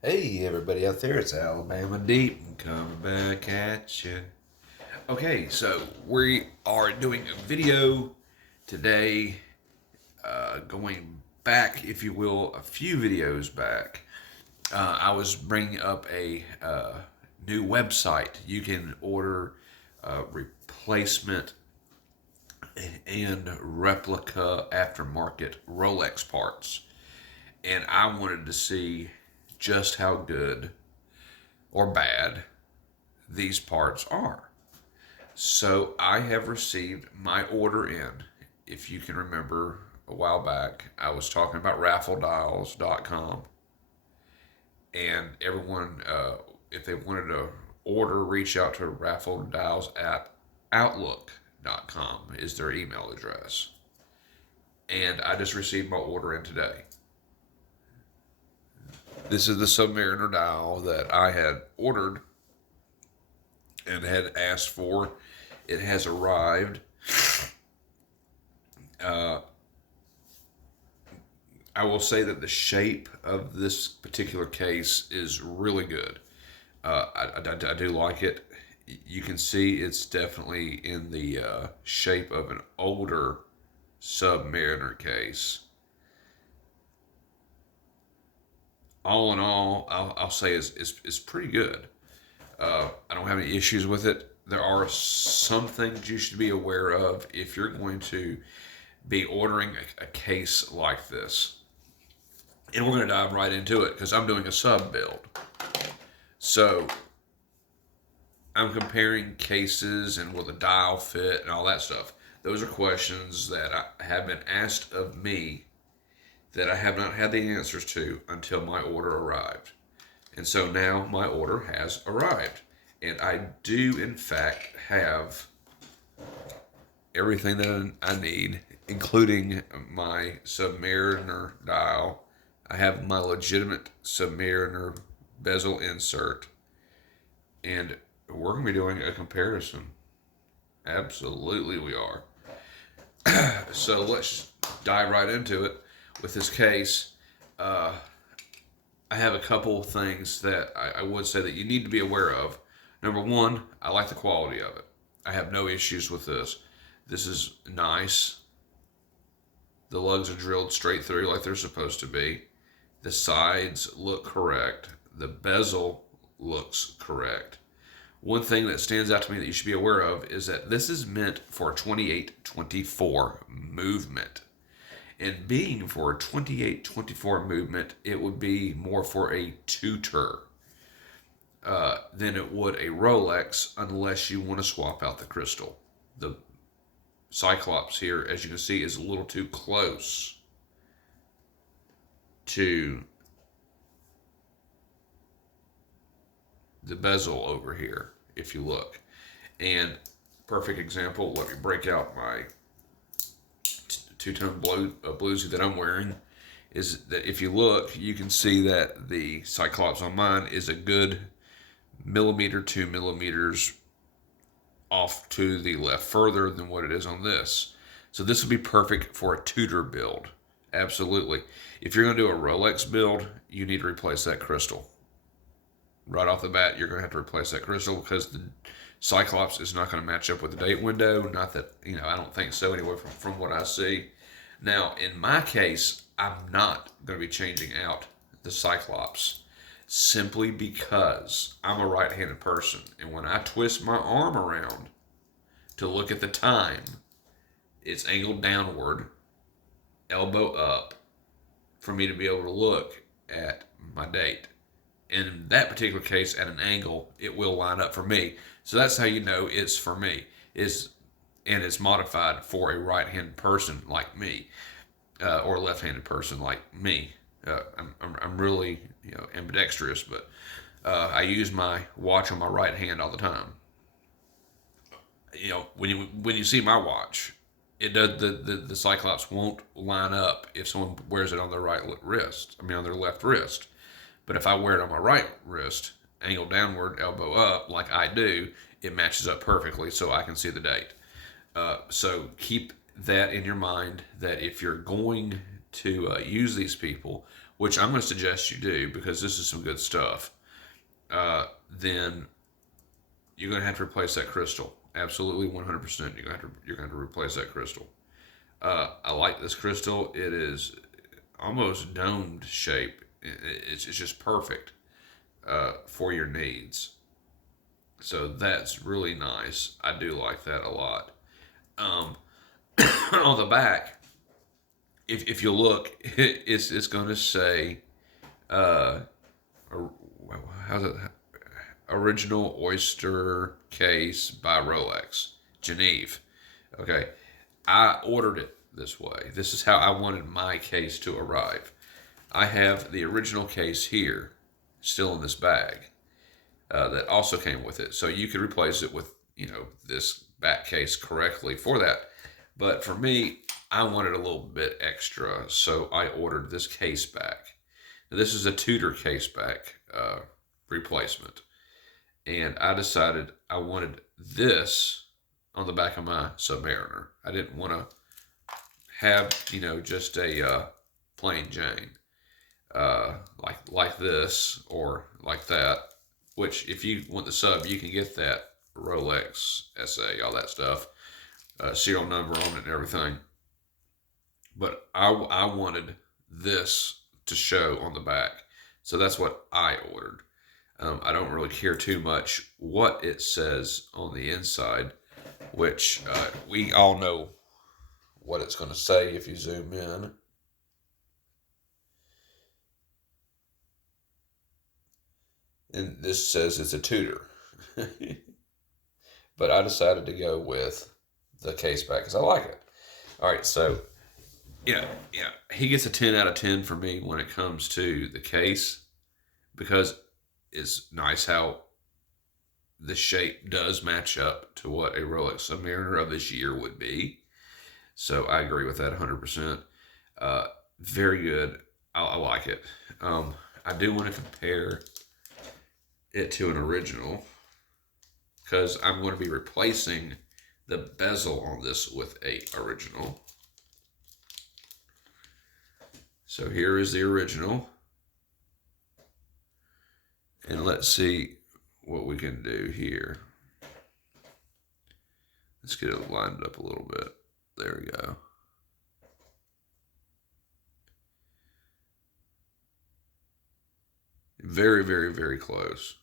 Hey, everybody out there, it's Alabama Deep coming back at you. Okay, so we are doing a video today, going back, if you will, a few videos back. I was bringing up a new website. You can order replacement and replica aftermarket Rolex parts. And I wanted to see just how good or bad these parts are. So I have received my order in. If you can remember a while back, I was talking about raffledials.com, and everyone, if they wanted to order, reach out to raffledials at outlook.com is their email address. And I just received my order in today. This is the Submariner dial that I had ordered and had asked for. It has arrived. Uh, I will say that the shape of this particular case is really good. I do like it. You can see it's definitely in the shape of an older Submariner case. All in all, I'll say is pretty good. I don't have any issues with it. There are some things you should be aware of if you're going to be ordering a case like this. And we're going to dive right into it because I'm doing a sub build. So I'm comparing cases and will the dial fit and all that stuff. Those are questions that have been asked of me that I have not had the answers to until my order arrived. And so now my order has arrived. And I do, in fact, have everything that I need, including my Submariner dial. I have my legitimate Submariner bezel insert. And we're going to be doing a comparison. Absolutely, we are. So let's dive right into it with this case. I have a couple of things that I would say that you need to be aware of. Number one, I like the quality of it. I have no issues with this. This is nice. The lugs are drilled straight through like they're supposed to be. The sides look correct. The bezel looks correct. One thing that stands out to me that you should be aware of is that this is meant for 28-24 movement. And being for a 28-24 movement, it would be more for a tutor than it would a Rolex unless you want to swap out the crystal. The Cyclops here, as you can see, is a little too close to the bezel over here, if you look. And perfect example, let me break out my two-tone bluesy that I'm wearing, is that if you look, you can see that the Cyclops on mine is a good millimeter, 2 millimeters off to the left further than what it is on this. So this would be perfect for a Tudor build. Absolutely. If you're going to do a Rolex build, you need to replace that crystal. Right off the bat, you're going to have to replace that crystal because the Cyclops is not going to match up with the date window. Not that, I don't think so anyway from what I see. Now, in my case, I'm not going to be changing out the Cyclops simply because I'm a right-handed person. And when I twist my arm around to look at the time, it's angled downward, elbow up, for me to be able to look at my date. In that particular case, at an angle, it will line up for me. So that's how you know it's for me. And it's modified for a right-handed person like me, or a left-handed person like me. I'm really ambidextrous, but I use my watch on my right hand all the time. When you see my watch, it does the Cyclops won't line up if someone wears it on their right wrist. I mean on their left wrist. But if I wear it on my right wrist, angle downward, elbow up, like I do, it matches up perfectly so I can see the date. So keep that in your mind that if you're going to use these people, which I'm going to suggest you do because this is some good stuff, then you're going to have to replace that crystal. Absolutely, 100%. You're going to replace that crystal. I like this crystal. It is almost domed shape. It's just perfect for your needs. So that's really nice. I do like that a lot. Um, on the back, if you look, it's going to say, uh, how's it? Original Oyster Case by Rolex, Geneve. Okay, I ordered it this way. This is how I wanted my case to arrive. I have the original case here, still in this bag, that also came with it. So you could replace it with, this back case correctly for that. But for me, I wanted a little bit extra, so I ordered this case back. Now, this is a Tudor case back replacement. And I decided I wanted this on the back of my Submariner. I didn't want to have, just a plain Jane like this or like that. Which, if you want the sub, you can get that Rolex SA, all that stuff, serial number on it and everything. But I wanted this to show on the back, so that's what I ordered. I don't really care too much what it says on the inside, which we all know what it's going to say if you zoom in. And this says it's a Tudor. But I decided to go with the case back because I like it. All right, so yeah, he gets a 10 out of 10 for me when it comes to the case because it's nice how the shape does match up to what a Rolex Submariner of this year would be. So I agree with that 100%. Very good. I like it. I do want to compare it to an original because I'm going to be replacing the bezel on this with a original. So here is the original. And let's see what we can do here. Let's get it lined up a little bit. There we go. Very, very, very close.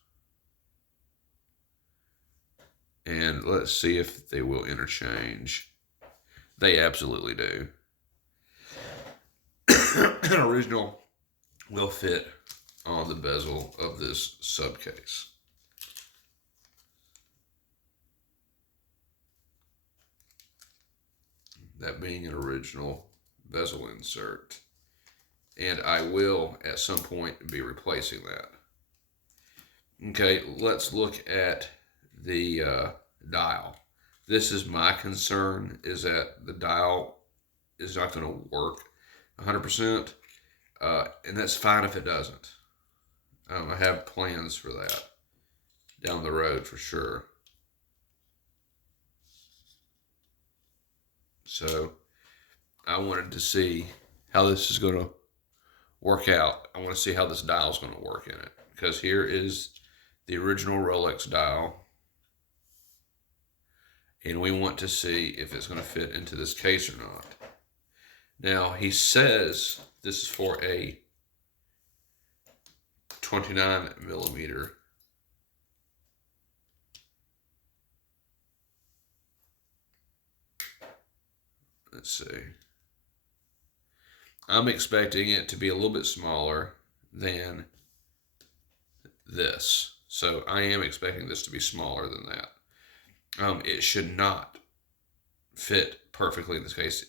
And let's see if they will interchange. They absolutely do. An original will fit on the bezel of this sub case. That being an original bezel insert. And I will, at some point, be replacing that. Okay, let's look at the dial. This is my concern, is that the dial is not going to work 100%, and that's fine if it doesn't. I have plans for that down the road for sure. So I wanted to see how this is going to work out. I want to see how this dial is going to work in it, because here is the original Rolex dial, and we want to see if it's going to fit into this case or not. Now, he says this is for a 29 millimeter. Let's see. I'm expecting it to be a little bit smaller than this. So I am expecting this to be smaller than that. It should not fit perfectly in this case.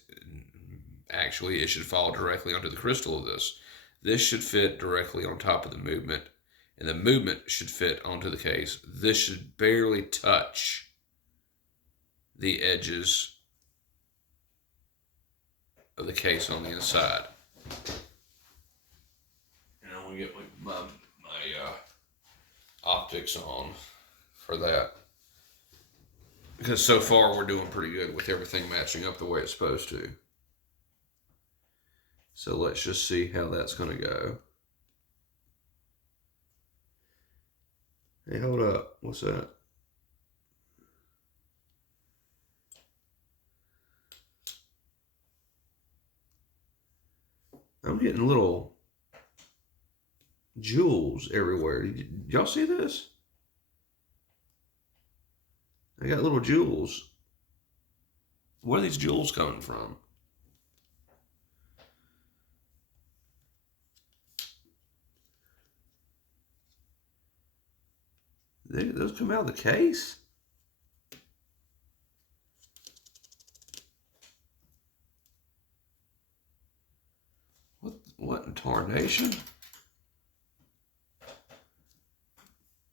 Actually, it should fall directly onto the crystal of this. This should fit directly on top of the movement, and the movement should fit onto the case. This should barely touch the edges of the case on the inside. And I'm going to get my optics on for that. Because so far we're doing pretty good with everything matching up the way it's supposed to. So let's just see how that's going to go. Hey, hold up. What's that? I'm getting little jewels everywhere. Y'all see this? I got little jewels. Where are these jewels coming from? Those come out of the case? What in tarnation?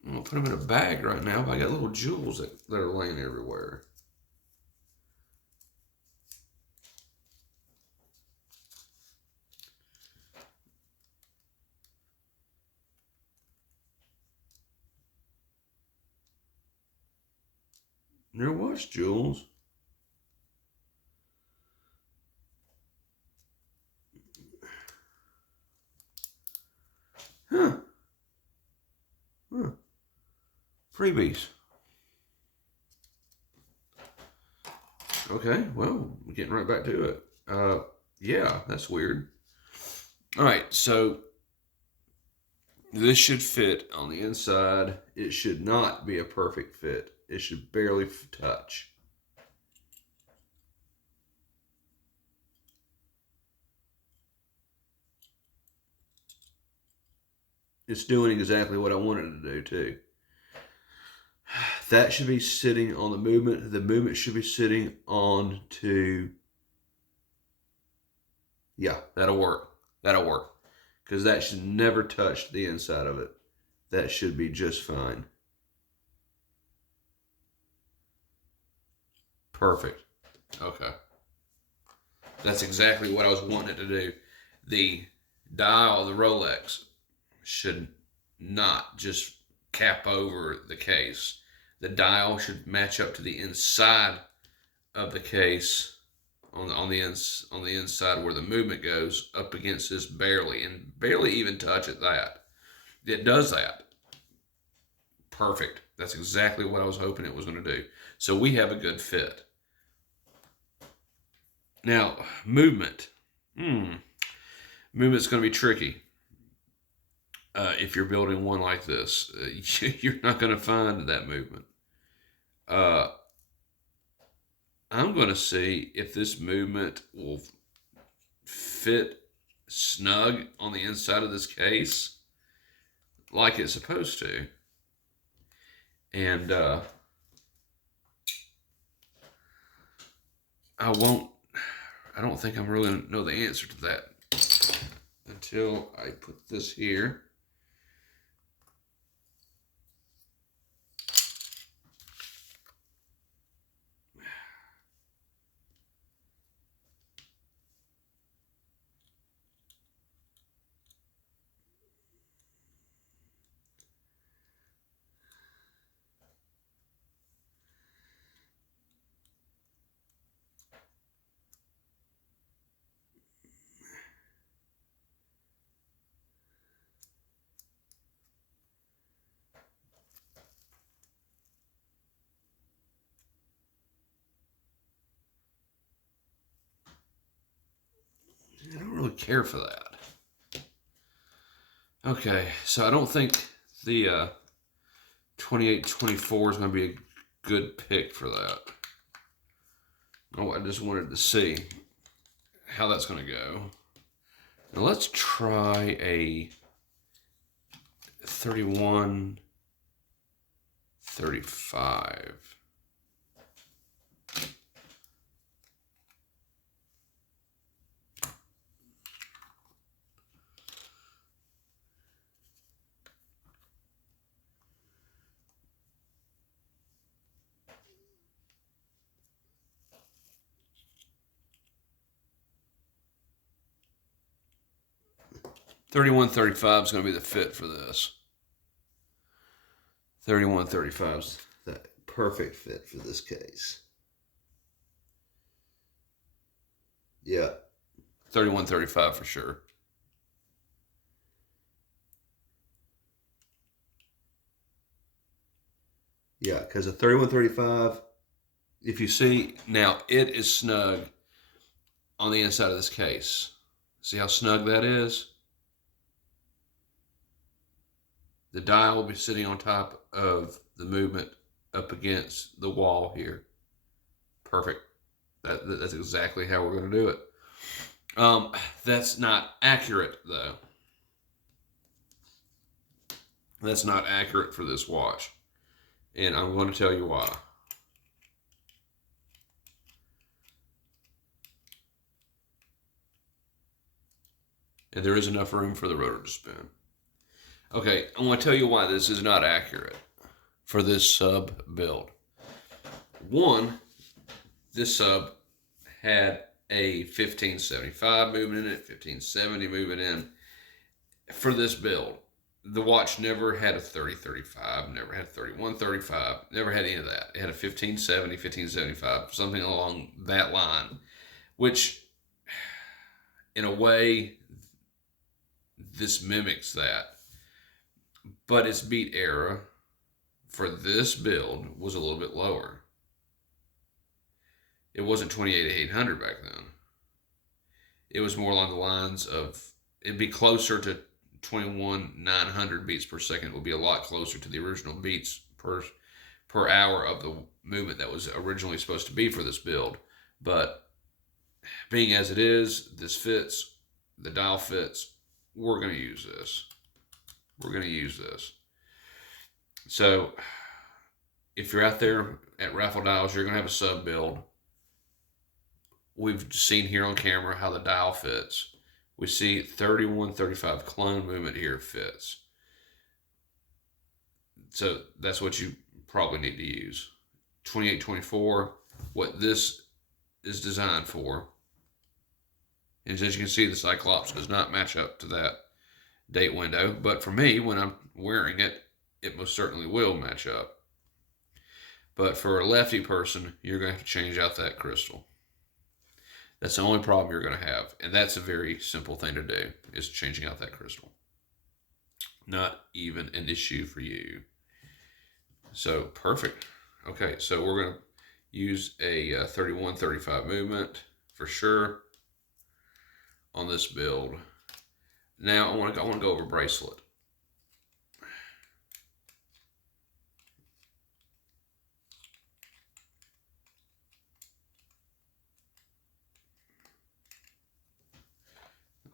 I'm gonna put them in a bag right now, but I got little jewels that are laying everywhere. There was jewels. Huh. Freebies. Okay, well, we're getting right back to it. Yeah, that's weird. All right, so this should fit on the inside. It should not be a perfect fit. It should barely touch. It's doing exactly what I wanted to do too. That should be sitting on the movement. The movement should be sitting on to, yeah, that'll work. That'll work. Because that should never touch the inside of it. That should be just fine. Perfect. Okay. That's exactly what I was wanting it to do. The dial, the Rolex, should not just cap over the case. The dial should match up to the inside of the case on the inside where the movement goes up against this barely, and barely even touch at that. It does that. Perfect. That's exactly what I was hoping it was going to do. So we have a good fit. Now, movement. Movement's going to be tricky. If you're building one like this, you're not going to find that movement. I'm going to see if this movement will fit snug on the inside of this case like it's supposed to. And I don't think I'm really going to know the answer to that until I put this here. I don't really care for that. Okay, so I don't think the 2824 is going to be a good pick for that. Oh, I just wanted to see how that's going to go. Now let's try a 3135. Thirty-one 35 is going to be the fit for this. 3135 is the perfect fit for this case. Yeah. 3135 for sure. Yeah, because a 3135. If you see, now it is snug on the inside of this case. See how snug that is? The dial will be sitting on top of the movement up against the wall here. Perfect. That's exactly how we're going to do it. That's not accurate, though. That's not accurate for this watch. And I'm going to tell you why. And there is enough room for the rotor to spin. Okay, I want to tell you why this is not accurate for this sub build. One, this sub had a 1575 movement in it, 1570 movement in. For this build, the watch never had a 3035, never had 3135, never had any of that. It had a 1570, 1575, something along that line, which in a way, this mimics that. But its beat error for this build was a little bit lower. It wasn't 28,800 back then. It was more along the lines of, it'd be closer to 21,900 beats per second. It would be a lot closer to the original beats per hour of the movement that was originally supposed to be for this build. But being as it is, this fits, the dial fits, we're going to use this. We're going to use this. So if you're out there at Raffle Dials, you're going to have a sub build. We've seen here on camera how the dial fits. We see 3135 clone movement here fits. So that's what you probably need to use. 2824, what this is designed for. And as you can see, the Cyclops does not match up to that date window. But for me, when I'm wearing it, it most certainly will match up. But for a lefty person, you're going to have to change out that crystal. That's the only problem you're going to have. And that's a very simple thing to do, is changing out that crystal. Not even an issue for you. So, perfect. Okay, so we're going to use a 3135 movement for sure on this build. Now, I want to go over bracelet.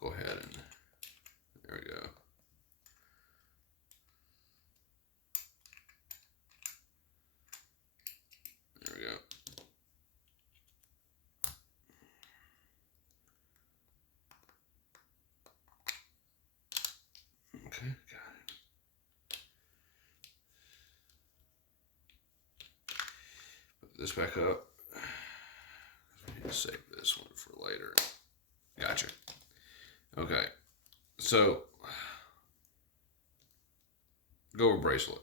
Go ahead and, there we go. There we go. Okay, got it. Put this back up. I need to save this one for later. Gotcha. Okay, so go over bracelet.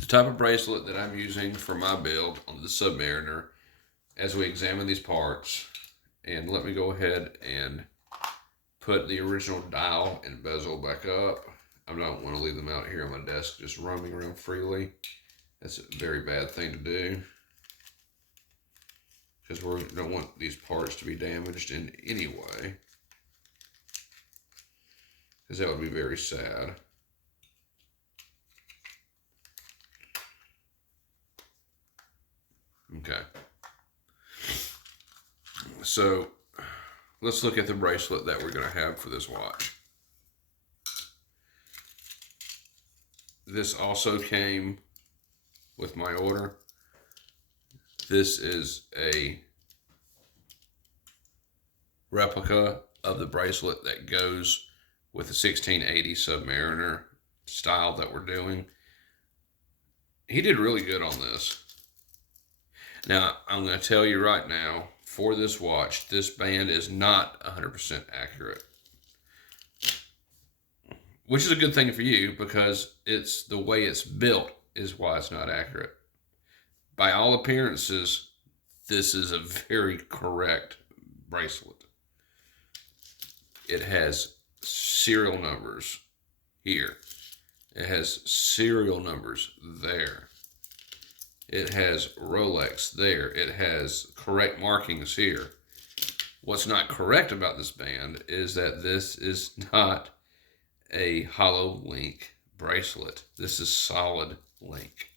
The type of bracelet that I'm using for my build on the Submariner, as we examine these parts, and let me go ahead and put the original dial and bezel back up. I don't want to leave them out here on my desk just roaming around freely. That's a very bad thing to do, because we don't want these parts to be damaged in any way, because that would be very sad. Okay. So let's look at the bracelet that we're going to have for this watch. This also came with my order. This is a replica of the bracelet that goes with the 1680 Submariner style that we're doing. He did really good on this. Now, I'm going to tell you right now, for this watch, this band is not 100% accurate. Which is a good thing for you, because it's the way it's built is why it's not accurate. By all appearances, this is a very correct bracelet. It has serial numbers here. It has serial numbers there. It has Rolex there. It has correct markings here. What's not correct about this band is that this is not a hollow link bracelet. This is solid link.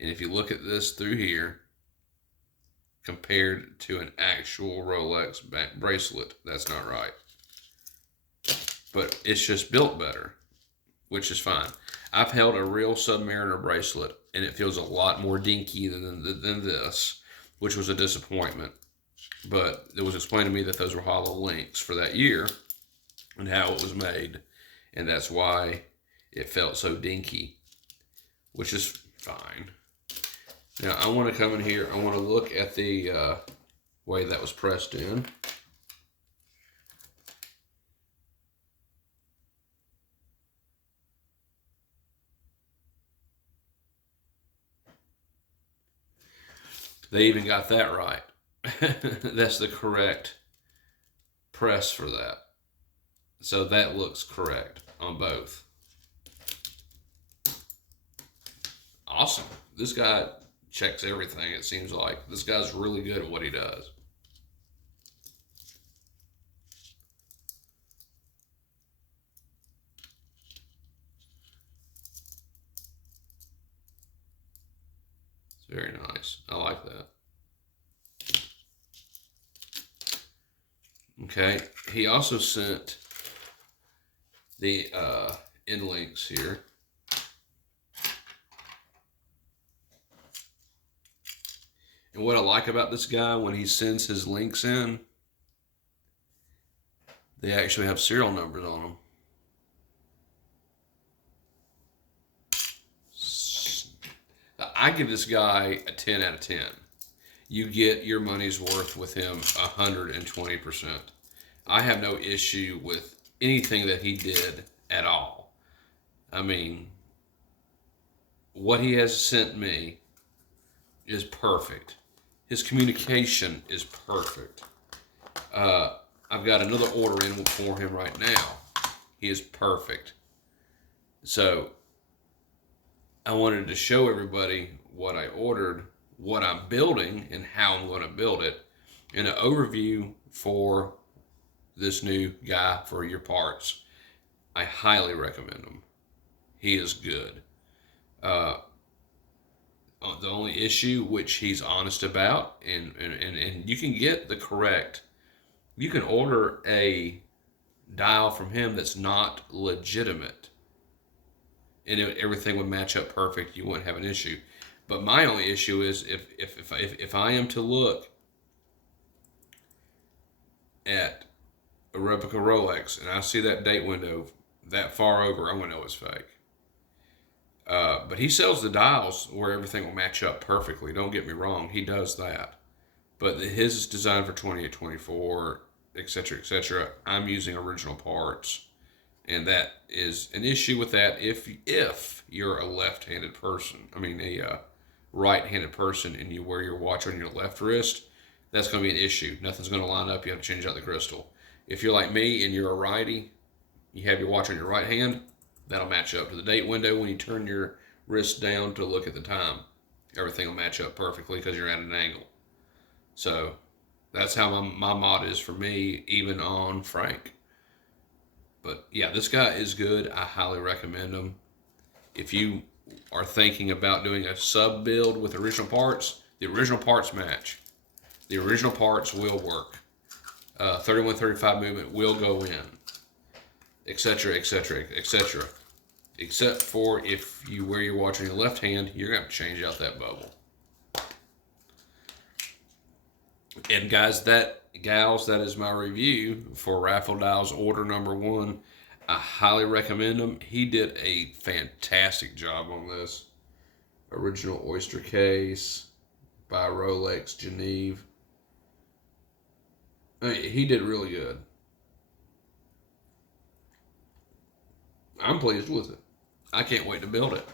And if you look at this through here, compared to an actual Rolex bracelet, that's not right. But it's just built better, which is fine. I've held a real Submariner bracelet, and it feels a lot more dinky than this, which was a disappointment. But it was explained to me that those were hollow links for that year and how it was made, and that's why it felt so dinky, which is fine. Now I want to come in here, I want to look at the way that was pressed in. They even got that right. That's the correct press for that. So that looks correct on both. Awesome. This guy checks everything, it seems like. This guy's really good at what he does. It's very nice. I like that. Okay, he also sent the end links here. And what I like about this guy, when he sends his links in, they actually have serial numbers on them. I give this guy a 10 out of 10. You get your money's worth with him 120%. I have no issue with anything that he did at all. I mean, what he has sent me is perfect. His communication is perfect. I've got another order in for him right now. He is perfect. So I wanted to show everybody what I ordered, what I'm building, and how I'm going to build it, and an overview for this new guy for your parts. I highly recommend him. He is good. The only issue, which he's honest about, and you can get the correct, you can order a dial from him that's not legitimate, and everything would match up perfect. You wouldn't have an issue. But my only issue is if I am to look at a replica Rolex and I see that date window that far over, I'm gonna know it's fake. But he sells the dials where everything will match up perfectly. Don't get me wrong, he does that. But his is designed for 2824, etc., etc. I'm using original parts, and that is an issue with that if you're a left-handed person. I mean, a right-handed person, and you wear your watch on your left wrist, that's going to be an issue. Nothing's going to line up. You have to change out the crystal. If you're like me and you're a righty, you have your watch on your right hand, that'll match up to the date window. When you turn your wrist down to look at the time, everything will match up perfectly because you're at an angle. So that's how my mod is for me, even on Frank. But yeah, this guy is good. I highly recommend him. If you are thinking about doing a sub build with original parts, the original parts match. The original parts will work. 3135 movement will go in, etc., etc., etc. Except for if you wear your watch on your left hand, you're going to have to change out that bubble. And guys, gals, that is my review for Raffle Dials order number 1. I highly recommend him. He did a fantastic job on this. Original oyster case by Rolex Geneve. He did really good. I'm pleased with it. I can't wait to build it.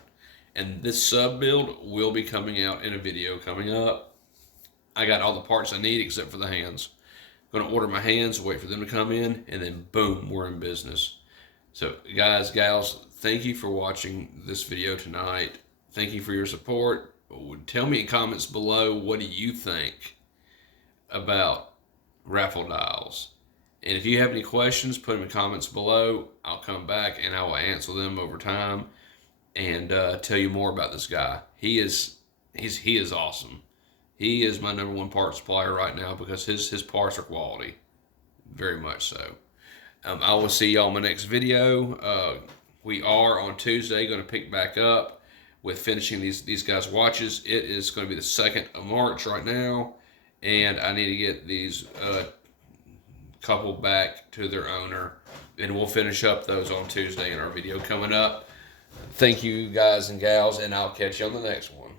And this sub build will be coming out in a video coming up. I got all the parts I need except for the hands. I'm going to order my hands, wait for them to come in, and then boom, we're in business. So, guys, gals, thank you for watching this video tonight. Thank you for your support. Tell me in comments below, what do you think about raffle dials? And if you have any questions, put them in comments below. I'll come back and I will answer them over time and tell you more about this guy. He is awesome. He is my number one part supplier right now because his parts are quality, very much so. I will see y'all in my next video. We are on Tuesday going to pick back up with finishing these guys' watches. It is going to be the 2nd of March right now, and I need to get these couple back to their owner, and we'll finish up those on Tuesday in our video coming up. Thank you guys and gals, and I'll catch you on the next one.